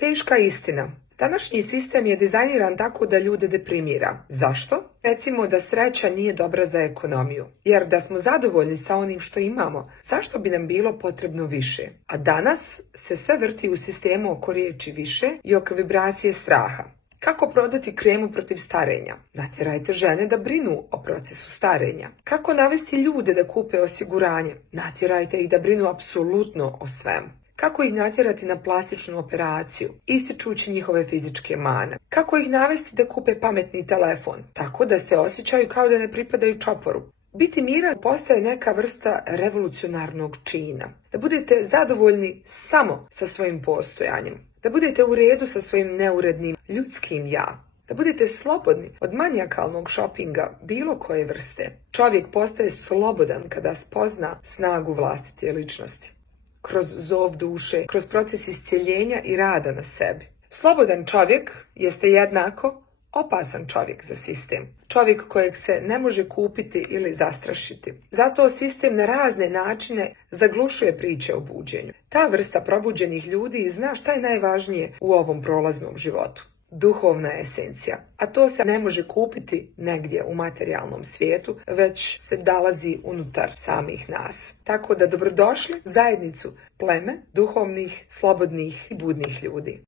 Teška istina. Današnji sistem je dizajniran tako da ljude deprimira. Zašto? Recimo da sreća nije dobra za ekonomiju. Jer da smo zadovoljni sa onim što imamo, zašto bi nam bilo potrebno više? A danas se sve vrti u sistemu oko riječi više i oko vibracije straha. Kako prodati kremu protiv starenja? Natjerajte žene da brinu o procesu starenja. Kako navesti ljude da kupe osiguranje? Natjerajte ih da brinu apsolutno o svemu. Kako ih natjerati na plastičnu operaciju, ističući njihove fizičke mane? Kako ih navesti da kupe pametni telefon, tako da se osjećaju kao da ne pripadaju čoporu? Biti miran postaje neka vrsta revolucionarnog čina. Da budete zadovoljni samo sa svojim postojanjem. Da budete u redu sa svojim neurednim ljudskim ja. Da budete slobodni od manijakalnog šopinga bilo koje vrste. Čovjek postaje slobodan kada spozna snagu vlastite ličnosti. Kroz zov duše, kroz proces iscjeljenja i rada na sebi. Slobodan čovjek jeste jednako opasan čovjek za sistem. Čovjek kojeg se ne može kupiti ili zastrašiti. Zato sistem na razne načine zaglušuje priče o buđenju. Ta vrsta probuđenih ljudi zna šta je najvažnije u ovom prolaznom životu. Duhovna esencija. A to se ne može kupiti negdje u materijalnom svijetu, već se nalazi unutar samih nas. Tako da dobrodošli u zajednicu pleme duhovnih, slobodnih i budnih ljudi.